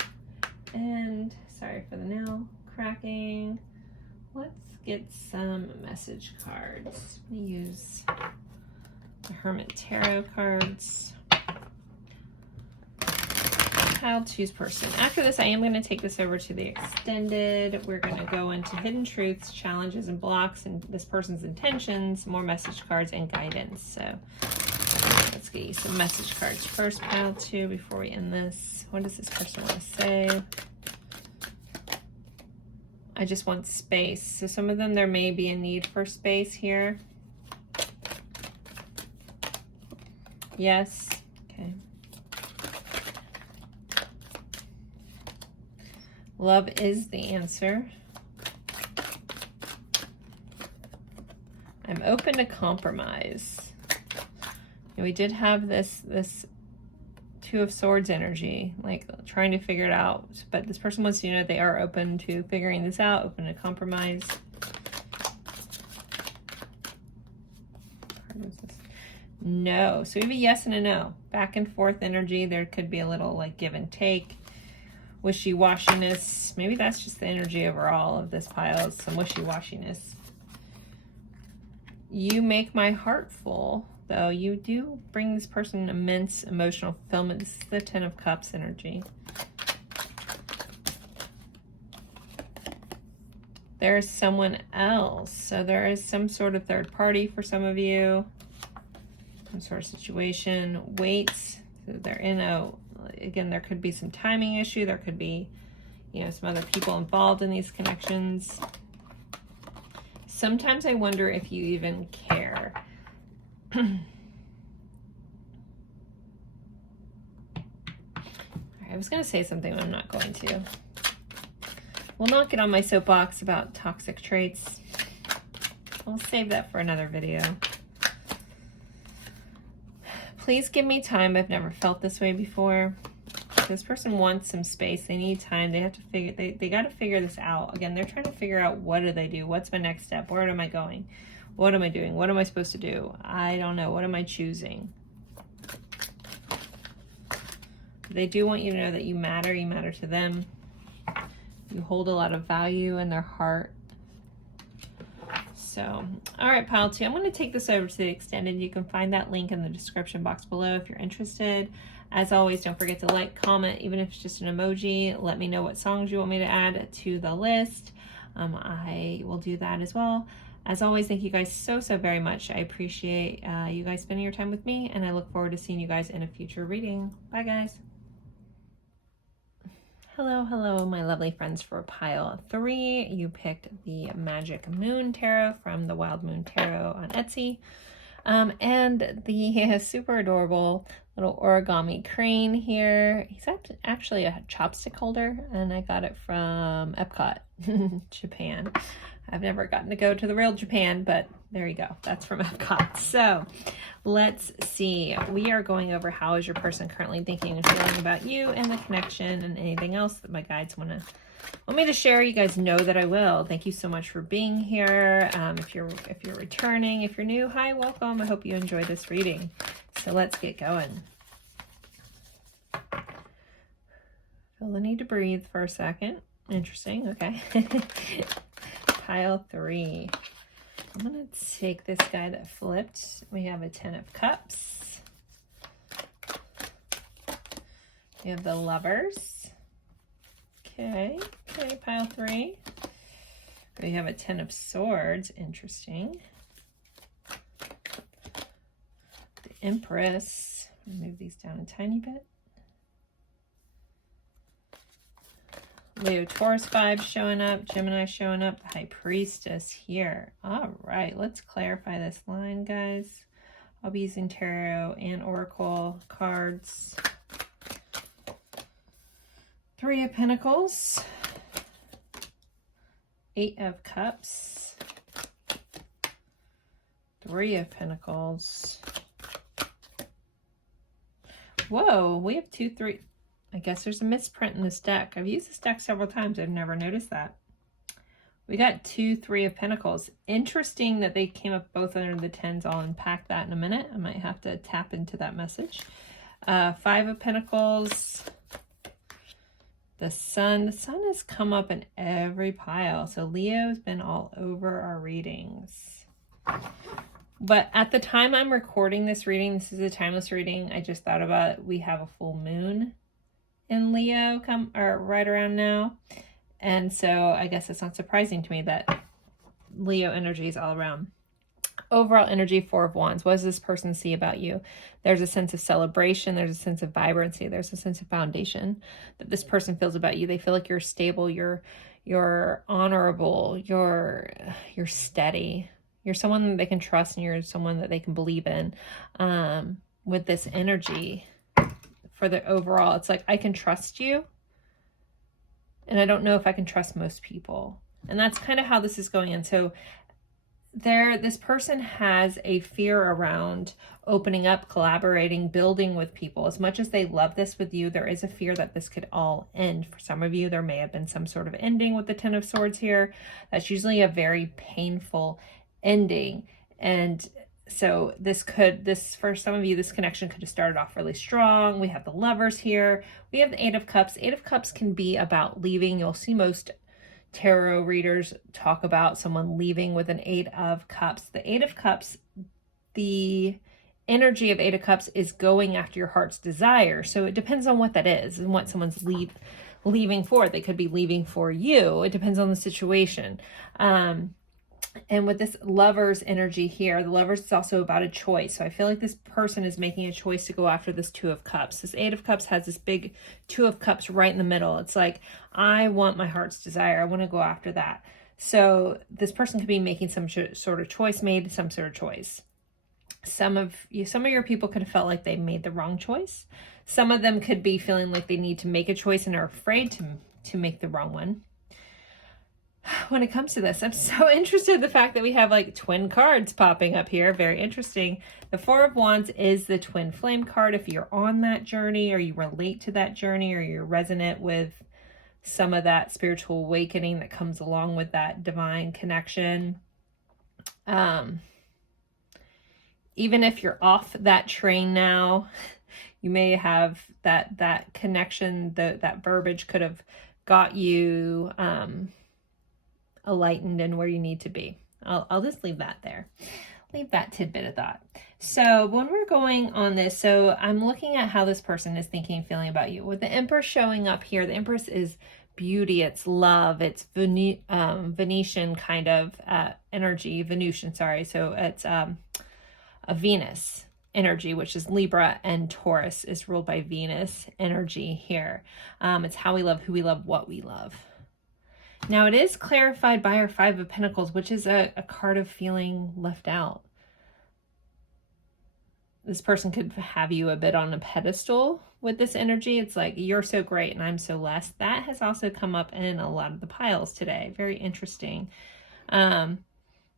And sorry for the nail cracking. Let's get some message cards. I'm gonna use the Hermit Tarot cards. Pile 2's person. After this, I am going to take this over to the extended. We're going to go into hidden truths, challenges, and blocks, and this person's intentions, more message cards, and guidance. So let's get you some message cards first, pile 2, before we end this. What does this person want to say? I just want space. So some of them, there may be a need for space here. Yes. Okay. Love is the answer. I'm open to compromise. And we did have this Two of Swords energy, like trying to figure it out. But this person wants you to know they are open to figuring this out, open to compromise. No. So we have a yes and a no. Back and forth energy. There could be a little like give and take. Wishy-washiness. Maybe that's just the energy overall of this pile. Some wishy-washiness. You make my heart full, though. You do bring this person immense emotional fulfillment. This is the 10 of Cups energy. There is someone else. So there is some sort of third party for some of you. Some sort of situation. Waits. So they're in a... Again, there could be some timing issue. There could be, you know, some other people involved in these connections. Sometimes I wonder if you even care. I was going to say something, but I'm not going to. We'll not get on my soapbox about toxic traits. I'll save that for another video. Please give me time. I've never felt this way before. This person wants some space. They need time. They have to figure, they got to figure this out. Again, they're trying to figure out, what do they do? What's my next step? Where am I going? What am I doing? What am I supposed to do? I don't know. What am I choosing? They do want you to know that you matter. You matter to them. You hold a lot of value in their heart. So, all right, pile 2. I'm going to take this over to the extended. You can find that link in the description box below if you're interested. As always, don't forget to like, comment, even if it's just an emoji. Let me know what songs you want me to add to the list. I will do that as well. As always, thank you guys so very much. I appreciate you guys spending your time with me, and I look forward to seeing you guys in a future reading. Bye, guys. Hello, my lovely friends. For pile 3, you picked the Magic Moon Tarot from the Wild Moon Tarot on Etsy. And the super adorable little origami crane here. He's actually a chopstick holder, and I got it from Epcot, Japan. I've never gotten to go to the real Japan, but there you go. That's from Epcot. So let's see. We are going over how is your person currently thinking and feeling about you and the connection, and anything else that my guides want me to share. You guys know that I will. Thank you so much for being here. If you're returning, if you're new, hi, welcome. I hope you enjoyed this reading. So let's get going. Feel the need to breathe for a second. Interesting. Okay. Pile 3. I'm going to take this guy that flipped. We have a 10 of Cups. We have the Lovers. Okay, pile 3. We have a 10 of Swords. Interesting. The Empress. Move these down a tiny bit. Leo Taurus vibes showing up, Gemini showing up, the High Priestess here. All right, let's clarify this line, guys. I'll be using tarot and oracle cards. 3 of Pentacles, 8 of Cups, 3 of Pentacles. Whoa, we have 2, 3. I guess there's a misprint in this deck. I've used this deck several times. I've never noticed that. We got 2, 3 of Pentacles. Interesting that they came up both under the 10s. I'll unpack that in a minute. I might have to tap into that message. 5 of Pentacles. The Sun. The Sun has come up in every pile. So Leo's been all over our readings. But at the time I'm recording this reading, this is a timeless reading. I just thought about it. We have a full moon in Leo right around now, and so I guess it's not surprising to me that Leo energy is all around. Overall energy, 4 of Wands. What does this person see about you? There's a sense of celebration, there's a sense of vibrancy, there's a sense of foundation that this person feels about you. They feel like you're stable, you're honorable, you're steady, you're someone that they can trust, and you're someone that they can believe in. With this energy, for the overall, it's like, I can trust you, and I don't know if I can trust most people. And that's kind of how this is going in. So this person has a fear around opening up, collaborating, building with people. As much as they love this with you, there is a fear that this could all end. For some of you, there may have been some sort of ending with the 10 of Swords here. That's usually a very painful ending. And so for some of you, this connection could have started off really strong. We have the Lovers here. We have the 8 of Cups. 8 of Cups can be about leaving. You'll see most tarot readers talk about someone leaving with an 8 of Cups. The 8 of Cups, the energy of 8 of Cups is going after your heart's desire. So it depends on what that is and what someone's leaving for. They could be leaving for you. It depends on the situation. And with this Lovers energy here, the Lovers is also about a choice. So I feel like this person is making a choice to go after this 2 of Cups. This 8 of Cups has this big 2 of Cups right in the middle. It's like, I want my heart's desire. I want to go after that. So this person could be making some sort of choice, made some sort of choice. Some of your people could have felt like they made the wrong choice. Some of them could be feeling like they need to make a choice and are afraid to make the wrong one. When it comes to this, I'm so interested in the fact that we have like twin cards popping up here. Very interesting. The 4 of Wands is the twin flame card. If you're on that journey, or you relate to that journey, or you're resonant with some of that spiritual awakening that comes along with that divine connection. Even if you're off that train now, you may have that connection, that verbiage could have got you enlightened and where you need to be. I'll just leave that there. Leave that tidbit of thought. So when we're going on this, so I'm looking at how this person is thinking and feeling about you. With the Empress showing up here, the Empress is beauty, it's love, it's Venetian kind of energy, Venusian, sorry. So it's a Venus energy, which is Libra, and Taurus is ruled by Venus energy here. It's how we love, who we love, what we love. Now it is clarified by our Five of Pentacles, which is a card of feeling left out. This person could have you a bit on a pedestal with this energy. It's like, you're so great and I'm so less. That has also come up in a lot of the piles today. Very interesting.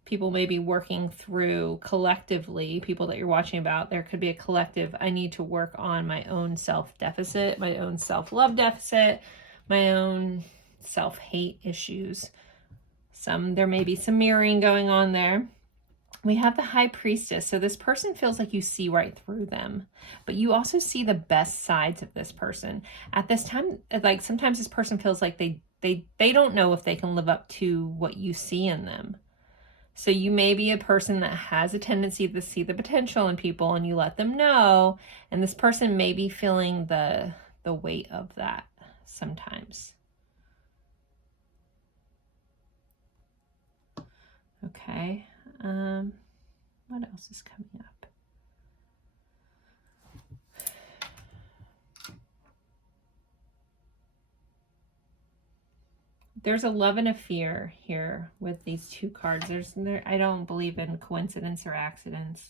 People may be working through collectively, people that you're watching about, there could be a collective, I need to work on my own self-deficit, my own self-love deficit, my own self-hate issues. There may be some mirroring going on there. We have the High Priestess. So this person feels like you see right through them, but you also see the best sides of this person. At this time, like sometimes this person feels like they don't know if they can live up to what you see in them. So you may be a person that has a tendency to see the potential in people and you let them know. And this person may be feeling the weight of that sometimes. Okay. What else is coming up? There's a love and a fear here with these two cards. I don't believe in coincidence or accidents.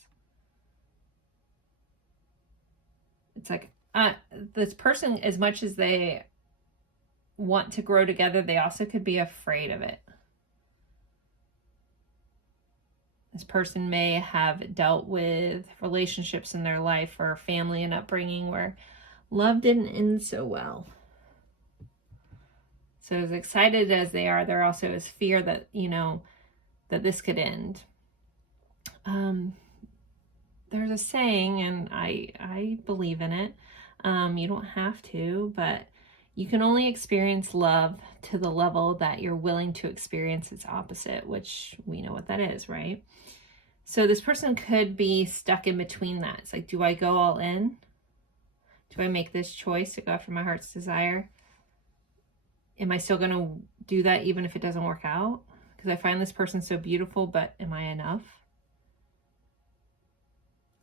It's like this person, as much as they want to grow together, they also could be afraid of it. This person may have dealt with relationships in their life or family and upbringing where love didn't end so well. So as excited as they are, there also is fear that, you know, that this could end. There's a saying, and I believe in it. You don't have to, but you can only experience love to the level that you're willing to experience its opposite, which we know what that is, right? So this person could be stuck in between that. It's like, do I go all in? Do I make this choice to go after my heart's desire? Am I still going to do that even if it doesn't work out? Because I find this person so beautiful, but am I enough?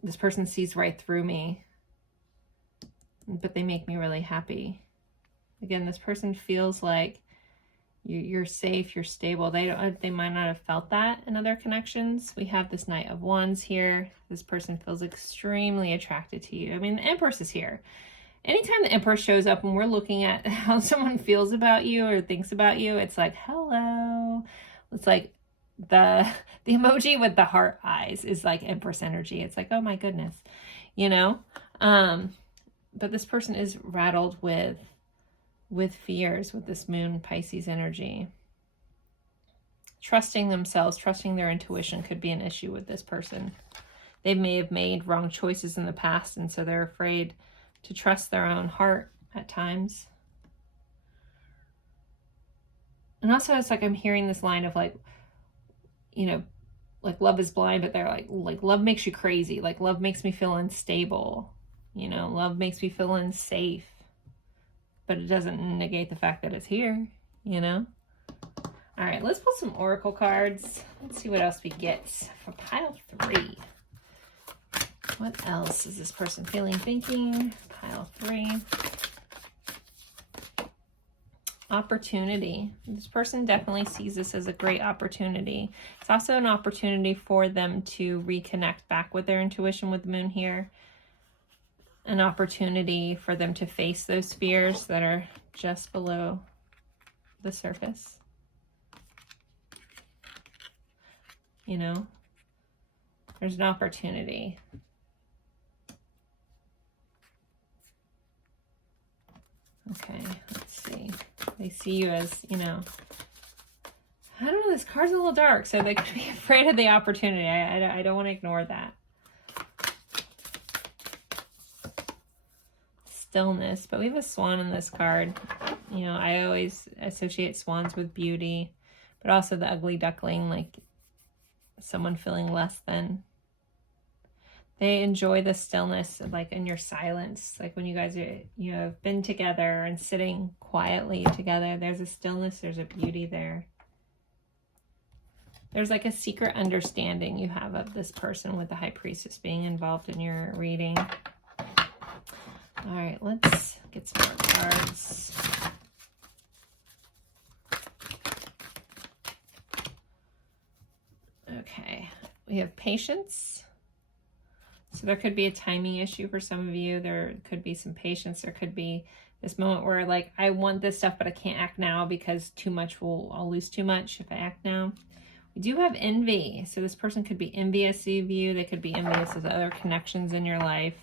This person sees right through me, but they make me really happy. Again, this person feels like you're safe, you're stable. They might not have felt that in other connections. We have this Knight of Wands here. This person feels extremely attracted to you. I mean, the Empress is here. Anytime the Empress shows up and we're looking at how someone feels about you or thinks about you, it's like, hello. It's like the emoji with the heart eyes is like Empress energy. It's like, oh my goodness, you know? But this person is rattled with fears with this Moon Pisces energy. Trusting themselves, trusting their intuition could be an issue with this person. They may have made wrong choices in the past, and so they're afraid to trust their own heart at times. And also it's like I'm hearing this line of like, you know, like love is blind, but they're like love makes you crazy. Like love makes me feel unstable. You know, love makes me feel unsafe. But it doesn't negate the fact that it's here, you know? All right, let's pull some oracle cards. Let's see what else we get for pile 3. What else is this person feeling, thinking? Pile 3. Opportunity. This person definitely sees this as a great opportunity. It's also an opportunity for them to reconnect back with their intuition with the moon here. An opportunity for them to face those fears that are just below the surface. You know, there's an opportunity. Okay, let's see. They see you as, you know, I don't know, this card's a little dark, so they could be afraid of the opportunity. I don't want to ignore that. Stillness, but we have a swan in this card. You know, I always associate swans with beauty, but also the ugly duckling, like someone feeling less than. They enjoy the stillness, like in your silence, like when you guys are, you know, have been together and sitting quietly together. There's a stillness, there's a beauty there. There's like a secret understanding you have of this person with the High Priestess being involved in your reading. All right, let's get some more cards. Okay, we have patience. So there could be a timing issue for some of you. There could be some patience. There could be this moment where like, I want this stuff, but I can't act now because I'll lose too much if I act now. We do have envy. So this person could be envious of you. They could be envious of other connections in your life.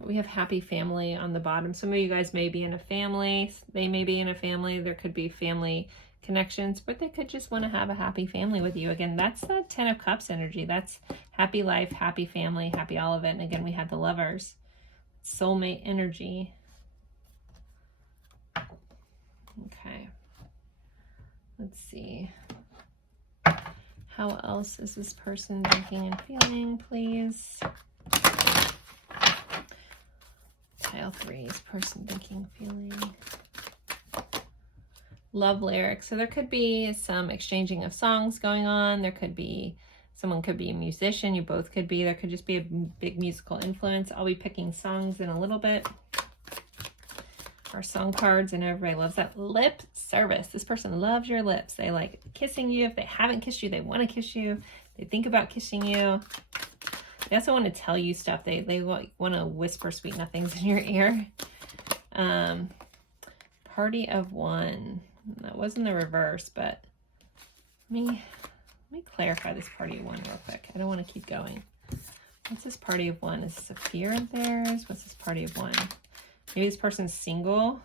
We have happy family on the bottom. Some of you guys may be in a family. They may be in a family. There could be family connections, but they could just want to have a happy family with you. Again, that's the 10 of Cups energy. That's happy life, happy family, happy all of it. And again, we had the Lovers, soulmate energy. Okay, let's see. How else is this person thinking and feeling, please? Pile 3 is person thinking, feeling. Love lyrics. So there could be some exchanging of songs going on. There could be, someone could be a musician. You both could be. There could just be a big musical influence. I'll be picking songs in a little bit. Our song cards, and everybody loves that. Lip service. This person loves your lips. They like kissing you. If they haven't kissed you, they want to kiss you. They think about kissing you. They also want to tell you stuff. They want to whisper sweet nothings in your ear. Party of 1. That wasn't the reverse, but let me clarify this party of 1 real quick. I don't want to keep going. What's this party of 1? Is this a fear of theirs? What's this party of 1? Maybe this person's single.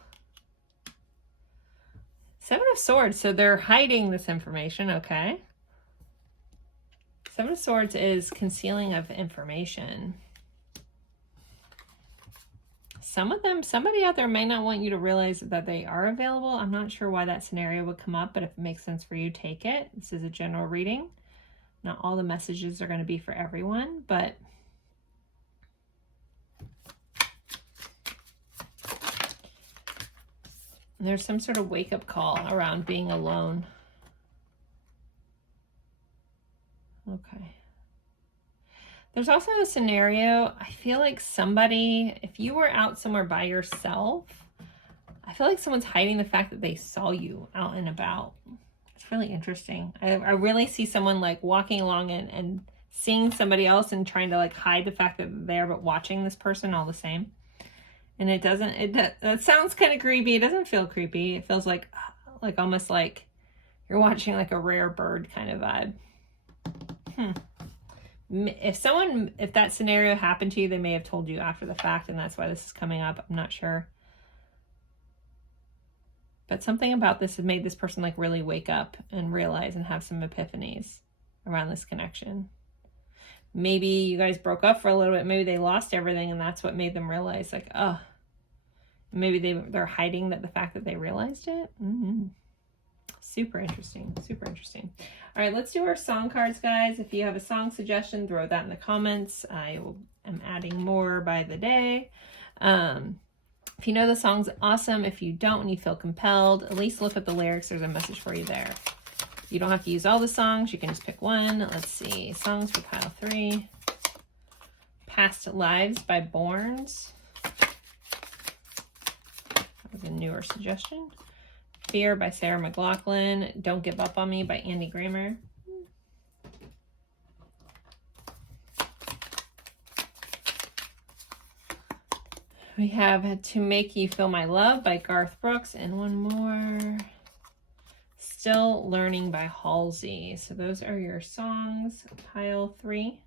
7 of Swords. So they're hiding this information. Okay. 7 of Swords is concealing of information. Some of them, somebody out there may not want you to realize that they are available. I'm not sure why that scenario would come up, but if it makes sense for you, take it. This is a general reading. Not all the messages are going to be for everyone, but there's some sort of wake-up call around being alone. Okay. There's also a scenario, I feel like somebody, if you were out somewhere by yourself, I feel like someone's hiding the fact that they saw you out and about. It's really interesting. I really see someone like walking along and seeing somebody else and trying to like hide the fact that they're there, but watching this person all the same. And that sounds kind of creepy. It doesn't feel creepy. It feels like almost like you're watching like a rare bird kind of vibe. If that scenario happened to you, they may have told you after the fact, and that's why this is coming up. I'm not sure. But something about this has made this person like really wake up and realize and have some epiphanies around this connection. Maybe you guys broke up for a little bit. Maybe they lost everything, and that's what made them realize like, oh, maybe they're hiding the fact that they realized it. Super interesting. Super interesting. All right, let's do our song cards, guys. If you have a song suggestion, throw that in the comments. am adding more by the day. If you know the song's awesome. If you don't and you feel compelled, at least look at the lyrics. There's a message for you there. You don't have to use all the songs. You can just pick one. Let's see. Songs for pile 3. Past Lives by Borns. That was a newer suggestion. Fear by Sarah McLachlan. Don't Give Up on Me by Andy Grammer. We have To Make You Feel My Love by Garth Brooks, and one more, Still Learning by Halsey. So those are your songs, pile 3.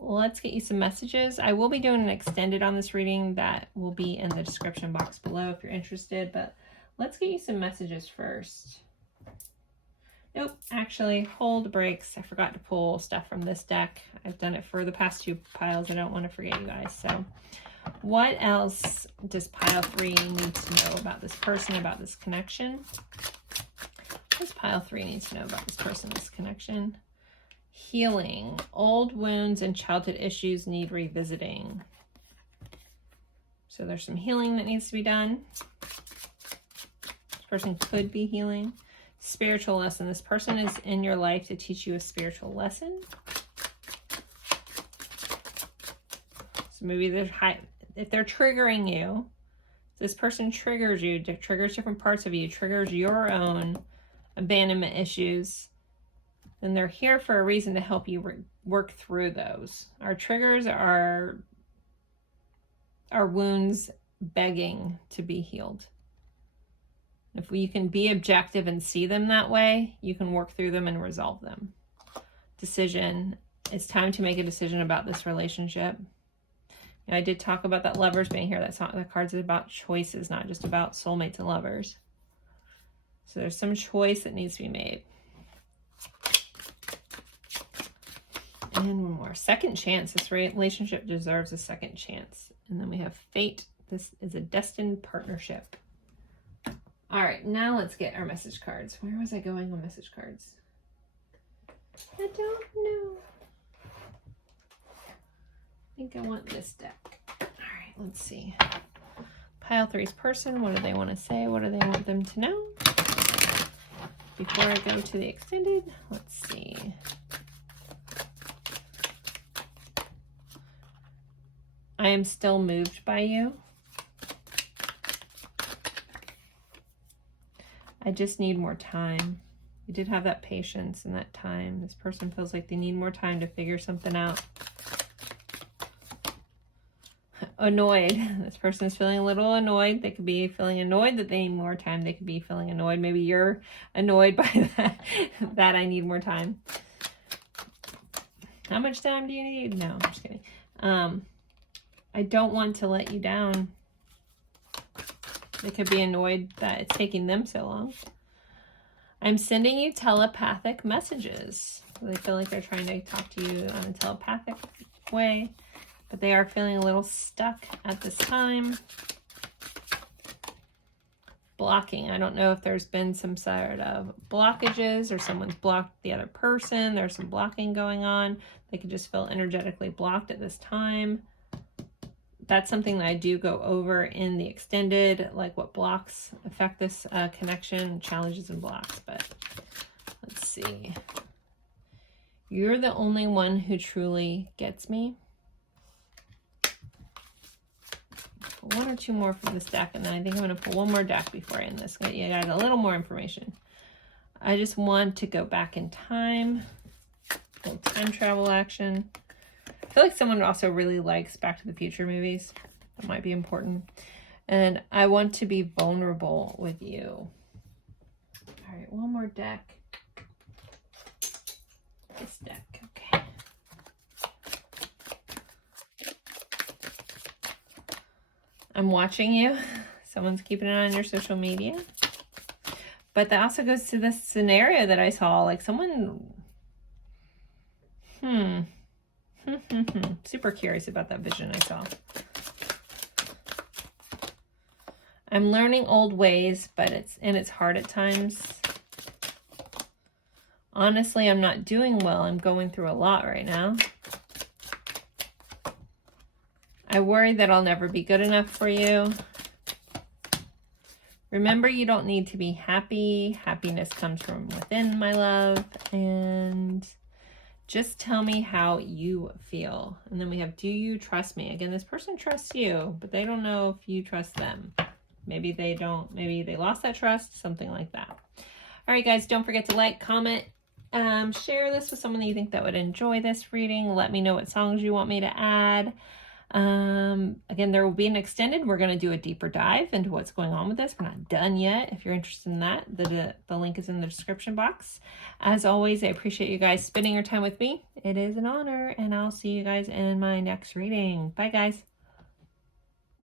Let's get you some messages. I will be doing an extended on this reading that will be in the description box below if you're interested, but let's get you some messages first. Nope, actually, hold breaks. I forgot to pull stuff from this deck. I've done it for the past 2 piles. I don't want to forget you guys. So what else does pile 3 need to know about this person, about this connection? What does pile 3 need to know about this person, this connection? Healing. Old wounds and childhood issues need revisiting. So there's some healing that needs to be done. This person could be healing. Spiritual lesson. This person is in your life to teach you a spiritual lesson. So maybe if they're triggering you, this person triggers you, triggers different parts of you, triggers your own abandonment issues, then they're here for a reason to help you work through those. Our triggers are our wounds begging to be healed. If you can be objective and see them that way, you can work through them and resolve them. Decision. It's time to make a decision about this relationship. You know, I did talk about that lovers being here. That's not, the cards is about choices, not just about soulmates and lovers. So there's some choice that needs to be made. And one more. Second chance. This relationship deserves a second chance. And then we have fate. This is a destined partnership. All right, now let's get our message cards. Where was I going on message cards? I don't know. I think I want this deck. All right, let's see. Pile 3's person. What do they want to say? What do they want them to know? Before I go to the extended, let's see. I am still moved by you. I just need more time. You did have that patience and that time. This person feels like they need more time to figure something out. Annoyed. This person is feeling a little annoyed. They could be feeling annoyed that they need more time. They could be feeling annoyed. Maybe you're annoyed by that I need more time. How much time do you need? No, I'm just kidding. I don't want to let you down. They could be annoyed that it's taking them so long. I'm sending you telepathic messages. They feel like they're trying to talk to you on a telepathic way, but they are feeling a little stuck at this time. Blocking. I don't know if there's been some sort of blockages or someone's blocked the other person. There's some blocking going on. They could just feel energetically blocked at this time. That's something that I do go over in the extended, like what blocks affect this connection, challenges and blocks. But let's see. You're the only one who truly gets me. Pull one or two more from this deck, and then I think I'm going to pull one more deck before I end this. You got a little more information. I just want to go back in time. Little time travel action. I feel like someone also really likes Back to the Future movies. That might be important. And I want to be vulnerable with you. All right, one more deck. This deck, okay. I'm watching you. Someone's keeping an eye on your social media. But that also goes to this scenario that I saw. Like someone... Super curious about that vision I saw. I'm learning old ways, but it's hard at times. Honestly, I'm not doing well. I'm going through a lot right now. I worry that I'll never be good enough for you. Remember, you don't need to be happy. Happiness comes from within, my love. And just tell me how you feel. And then we have, do you trust me? Again, this person trusts you, but they don't know if you trust them. Maybe they don't. Maybe they lost that trust, something like that. All right, guys, don't forget to like, comment, share this with someone that you think that would enjoy this reading. Let me know what songs you want me to add. Again, there will be an extended. We're going to do a deeper dive into what's going on with this. We're not done yet. If you're interested in that, the link is in the description box. As always, I appreciate you guys spending your time with me. It is an honor, and I'll see you guys in my next reading. Bye, guys.